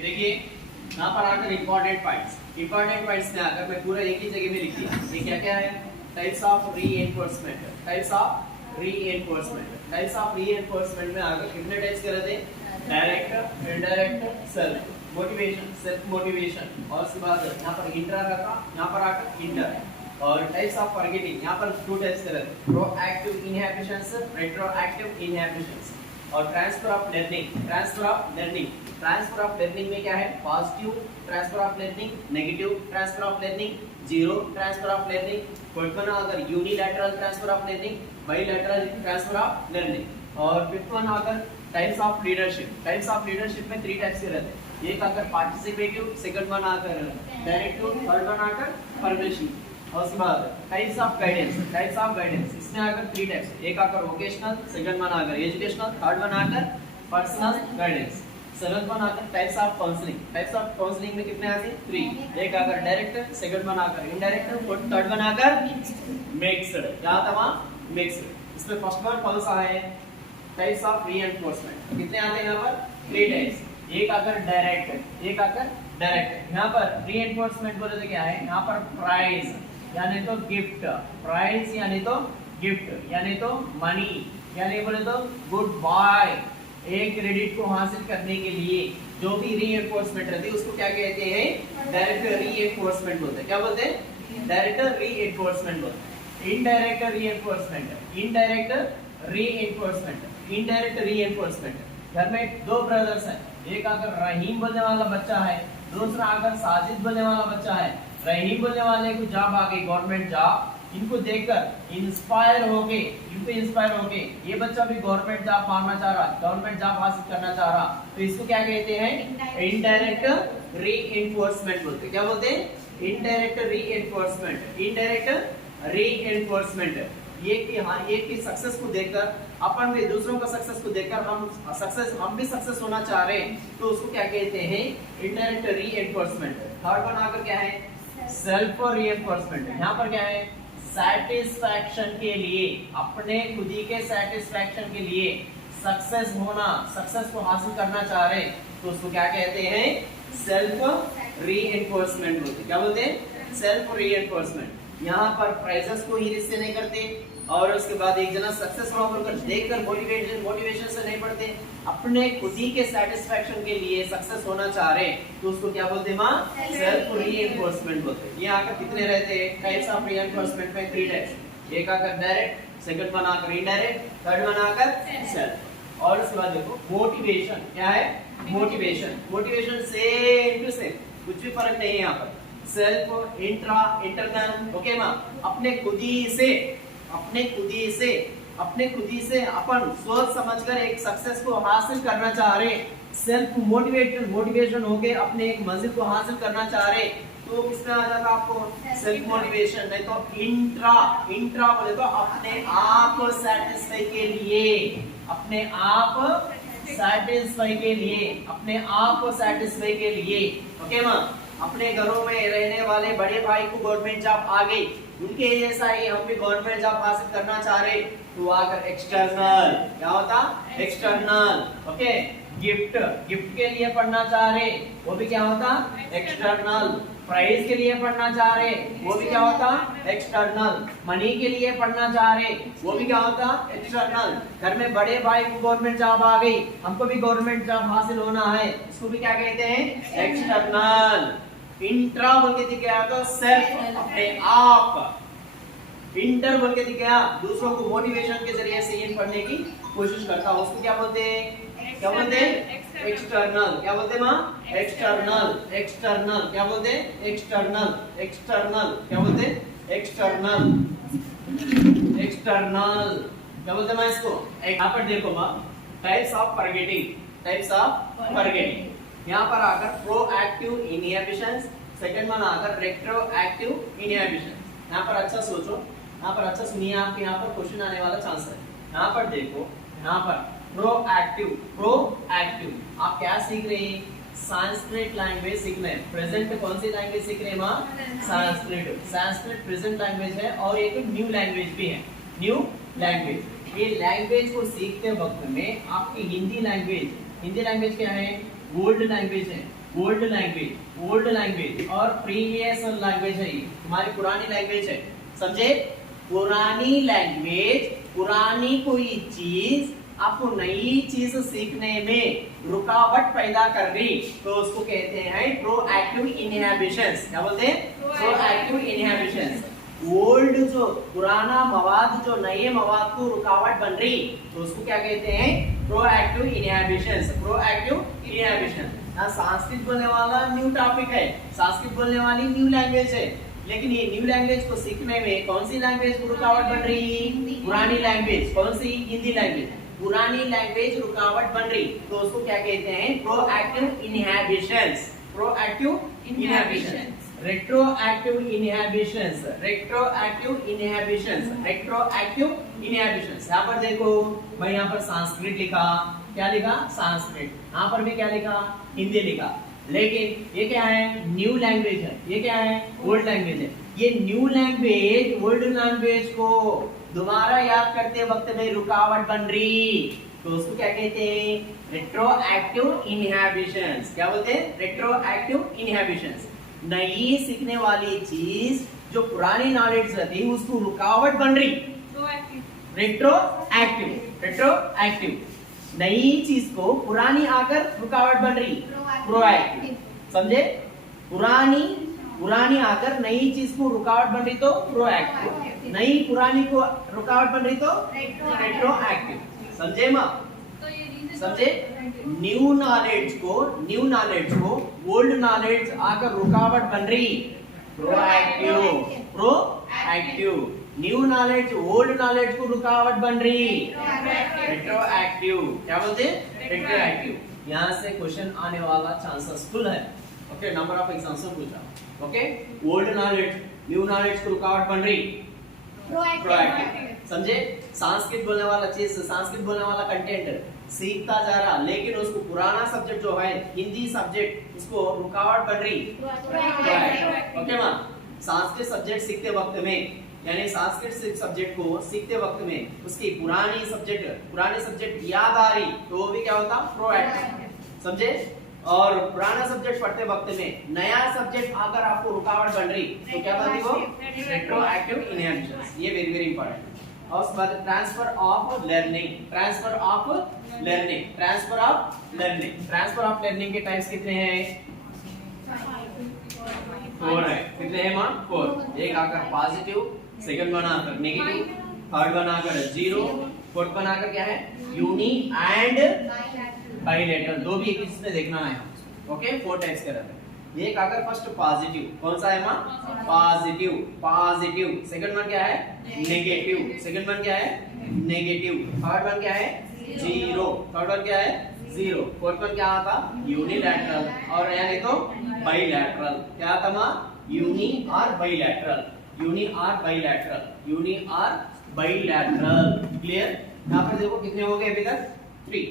ये देखिए यहाँ पर आकर इंपॉर्टेंट पॉइंट्स में आकर मैं पूरा एक ही जगह में लिख दिया। ये क्या क्या है? Types of reinforcement. Types of reinforcement में आकर कितने टाइप्स कर रहे थे? डायरेक्ट, इनडायरेक्ट, सेल्फ मोटिवेशन और उसके बाद यहाँ पर इंट्रा रखा, यहाँ पर आकर इंटर। और टाइप्स ऑफ फॉरगेटिंग यहाँ पर 2 टाइप्स कर रहे थे, प्रोएक्टिव इनहिबिशंस, रेट्रोएक्टिव इनहिबिशंस। और ट्रांसफर ऑफ लर्निंग में क्या है? Positive transfer of learning, negative transfer of learning, zero transfer of learning. Fourth one अगर unilateral transfer of learning, bilateral transfer of learning. और फिफ्थ वन अगर types of leadership में 3 types के रहते हैं। एक आकर पार्टिसिपेटिव, सेकंड वन आकर डायरेक्टिव, थर्ड वन आकर परमिसिव। और उसके बाद टाइप्स ऑफ गाइडेंस इसमें आकर 3 टाइप्स। एक आकर वोकेशनल, सेकंड वन आकर एजुकेशनल, थर्ड वन आकर पर्सनल गाइडेंस। सेवंथ वन आकर टाइप्स ऑफ काउंसलिंग में कितने आते हैं? 3। एक आकर डायरेक्ट, सेकंड वन आकर इनडायरेक्ट, थर्ड वन आकर मिक्स्ड। क्या था वहां? मिक्स्ड। इसमें फर्स्ट वन कौन सा है? Types of reinforcement. कितने आते हैं यहाँ पर? 3 टाइप्स। एक आकर डायरेक्ट, एक आकर डायरेक्ट। यहाँ पर रीइंफोर्समेंट बोले तो क्या है? यहाँ पर प्राइज यानी तो गिफ्ट, प्राइज यानी तो गिफ्ट, यानी तो मनी, यानी बोले तो गुड बाय। एक क्रेडिट को हासिल करने के लिए जो भी रीइंफोर्समेंट रहती है उसको क्या कहते हैं? डायरेक्ट रीइंफोर्समेंट बोलते हैं। क्या बोलते हैं? डायरेक्ट रीइंफोर्समेंट बोलते हैं। Indirect reinforcement. घर में 2 ब्रदर्स हैं, एक आकर रहीम बोलने वाला बच्चा है, दूसरा आकर साजिद बोलने वाला बच्चा है। रहीम बोलने वाले को जॉब आ गई, गवर्नमेंट जॉब। इनको देखकर इंस्पायर होके ये बच्चा भी गवर्नमेंट जॉब पाना चाह रहा, गवर्नमेंट जॉब हासिल करना चाह रहा, तो इसको क्या कहते हैं? इनडायरेक्ट रीइंफोर्समेंट बोलते हैं। क्या बोलते हैं? Indirect reinforcement. एक की सक्सेस को देखकर अपन भी दूसरों का सक्सेस को देखकर हम भी सक्सेस होना चाह रहे हैं, तो उसको क्या कहते हैं? Indirect reinforcement. थर्ड वन आकर क्या है? Self reinforcement. यहाँ पर क्या है? सैटिस्फैक्शन के लिए, अपने खुद ही के सैटिस्फैक्शन के लिए सक्सेस को हासिल करना चाह रहे हैं, तो उसको क्या कहते हैं? सेल्फ रीइंफोर्समेंट बोलते हैं। क्या बोलते हैं? Self reinforcement. यहाँ पर प्राइजेस को ईर्ष्या से नहीं करते, और उसके बाद एक जना सक्सेस होकर देखकर मोटिवेशन से नहीं पढ़ते, अपने खुद ही के सेटिस्फैक्शन के लिए सक्सेस होना चाह रहे, तो उसको क्या बोलते हैं? माँ सेल्फ रीइंफोर्समेंट बोलते हैं। ये आकर कितने रहते हैं? टाइप्स ऑफ रीइंफोर्समेंट में 3 टाइप्स। एक आकर डायरेक्ट, सेकंड वन आकर इनडायरेक्ट, थर्ड वन आकर सेल्फ। और उसके बाद देखो मोटिवेशन। क्या है? मोटिवेशन सेम टू सेम, कुछ भी फर्क नहीं है यहाँ पर। Self, intra, internal. ओके माँ, अपने खुद ही से अपन सोच समझकर एक सक्सेस को हासिल करना चाह रहे, सेल्फ मोटिवेशन हो गए, अपने एक मंजिल को हासिल करना चाह रहे, तो किसमें आ जाएगा आपको? Self motivation. नहीं तो इंट्रा बोले तो अपने आप को सेटिस्फाई के लिए, ओके माँ। अपने घरों में रहने वाले बड़े भाई को गवर्नमेंट जॉब आ गई, उनके जैसा ही हम भी गवर्नमेंट जॉब हासिल करना चाह रहे, तो आकर एक्सटर्नल। क्या होता? एक्सटर्नल। ओके। गिफ्ट के लिए पढ़ना चाह रहे, वो भी क्या होता? एक्सटर्नल। प्राइज के लिए पढ़ना चाह रहे, वो भी क्या होता? एक्सटर्नल। मनी के लिए पढ़ना चाह रहे, वो भी क्या होता? एक्सटर्नल। घर में बड़े भाई को गवर्नमेंट जॉब आ गई, हमको भी गवर्नमेंट जॉब हासिल होना है, इसको भी क्या कहते हैं? एक्सटर्नल। इंट्रा बोल के दिखाया तो सेल्फ, अपने आप। इंटर बोल के दिखाया दूसरों को मोटिवेशन के जरिए से ये पढ़ने की कोशिश करता हूँ, उसको क्या बोलते हैं? क्या बोलते हैं? एक्सटर्नल। क्या बोलते हैं माँ? एक्सटर्नल। क्या बोलते हैं? एक्सटर्नल। क्या बोलते हैं? एक्सटर्नल। क्या बोलते हैं माँ इसको? यहाँ पर देखो माँ, टाइप्स ऑफ फॉरगेटिंग। यहाँ पर आकर प्रोएक्टिव इनहिबिशंस, सेकंड वन आकर रेट्रोएक्टिव इनहिबिशंस। यहाँ पर अच्छा सोचो, यहाँ पर अच्छा सुनिए, आपके यहाँ पर क्वेश्चन आने वाला चांस है। यहाँ पर देखो, यहाँ पर प्रोएक्टिव आप क्या सीख रहे हैं? संस्कृत लैंग्वेज सीख रहे हैं। प्रेजेंट कौन सी लैंग्वेज सीख रहे हैं माँ? संस्कृत प्रेजेंट लैंग्वेज है, और एक न्यू लैंग्वेज भी है, न्यू लैंग्वेज। ये लैंग्वेज को सीखते वक्त में आपकी हिंदी लैंग्वेज क्या है? ओल्ड लैंग्वेज है, ओल्ड लैंग्वेज और प्रीवियस लैंग्वेज है, ये तुम्हारी पुरानी लैंग्वेज है, समझे? पुरानी लैंग्वेज, पुरानी कोई चीज आपको नई चीज सीखने में रुकावट पैदा कर रही तो उसको कहते हैं प्रोएक्टिव इनहिबिशंस। क्या बोलते हैं? Proactive inhibitions. ओल्ड जो पुराना मवाद जो नए मवाद को रुकावट बन रही तो उसको क्या कहते हैं? Proactive inhibitions. Proactive inhibition. Sanskrit बोलने वाला न्यू टॉपिक है, संस्कृत बोलने वाली न्यू लैंग्वेज है, लेकिन ये न्यू लैंग्वेज को सीखने में कौन सी लैंग्वेज को रुकावट बन रही? पुरानी लैंग्वेज। कौन सी? हिंदी लैंग्वेज। पुरानी लैंग्वेज रुकावट बन रही तो उसको क्या कहते हैं? Proactive inhibitions. Proactive inhibitions. Retroactive inhibitions. Retroactive inhibitions. Retroactive inhibitions. यहाँ पर देखो, मैं यहाँ पर संस्कृत लिखा, क्या लिखा? संस्कृत। यहाँ पर भी क्या लिखा? हिंदी लिखा, लेकिन ये क्या है? न्यू लैंग्वेज है। ये क्या है? ओल्ड लैंग्वेज है। ये न्यू लैंग्वेज ओल्ड लैंग्वेज को दोबारा याद करते वक्त में रुकावट बन रही तो उसको क्या कहते हैं? Retroactive inhibitions. क्या बोलते हैं? Retroactive inhibitions. नई सीखने वाली चीज जो पुरानी नॉलेज रहती है उसको रुकावट बन रही, रेट्रोएक्टिव। रेट्रोएक्टिव। नई चीज को पुरानी आकर रुकावट बन रही, प्रोएक्टिव। समझे? पुरानी आकर नई चीज को रुकावट बन रही तो प्रोएक्टिव, नई पुरानी को रुकावट बन रही तो रेट्रोएक्टिव। समझे माँ? समझे? न्यू नॉलेज को ओल्ड नॉलेज आकर रुकावट बन रही, proactive. New knowledge old knowledge को रुकावट बन रही, रेट्रोएक्टिव। क्या बोलते हैं? रेट्रोएक्टिव। यहाँ से क्वेश्चन आने वाला चांसेस फुल है। ओके, नंबर ऑफ एग्जाम्स में पूछा। Okay, old knowledge new knowledge को रुकावट बन रही, प्रोएक्टिव। समझे? संस्कृत बोलने वाला चीज, संस्कृत बोलने वाला कंटेंट सीखता जा रहा, लेकिन उसको पुराना सब्जेक्ट जो है हिंदी सब्जेक्ट उसको रुकावट बन रही, प्रोएक्टिव। ओके माँ? संस्कृत सब्जेक्ट सीखते वक्त में, यानी संस्कृत सब्जेक्ट को सीखते वक्त में उसकी पुरानी सब्जेक्ट याद आ रही तो वो भी क्या होता? प्रोएक्टिव। समझे? और पुराना सब्जेक्ट पढ़ते वक्त में नया सब्जेक्ट आकर आपको रुकावट बन रही तो क्या बनती वो? Retroactive inhibitions. ये वेरी वेरी इंपॉर्टेंट। और उसके बाद transfer of learning. Transfer of learning के टाइप्स कितने हैं? 4 है। कितने हैं मां? 4। एक आकर पॉजिटिव, सेकंड वन आकर नेगेटिव, थर्ड वन आकर जीरो, फोर्थ वन आकर क्या है? Uni and bilateral. दो भी एक इसमें देखना है। ओके, 4 टाइप्स के रहते हैं। एक आकर फर्स्ट पॉजिटिव, कौन सा है मां? पॉजिटिव। सेकंड वन क्या है? नेगेटिव। सेकंड वन क्या है? नेगेटिव। थर्ड वन क्या है? जीरो। थर्ड वन क्या है? जीरो। फोर्थ वन क्या आता? यूनिलैटरल। और यानी तो बाइलैटरल। क्या आता मां? यूनी और बाइलैटरल। क्लियर? यहाँ पर देखो कितने हो गए अभी तक? 3।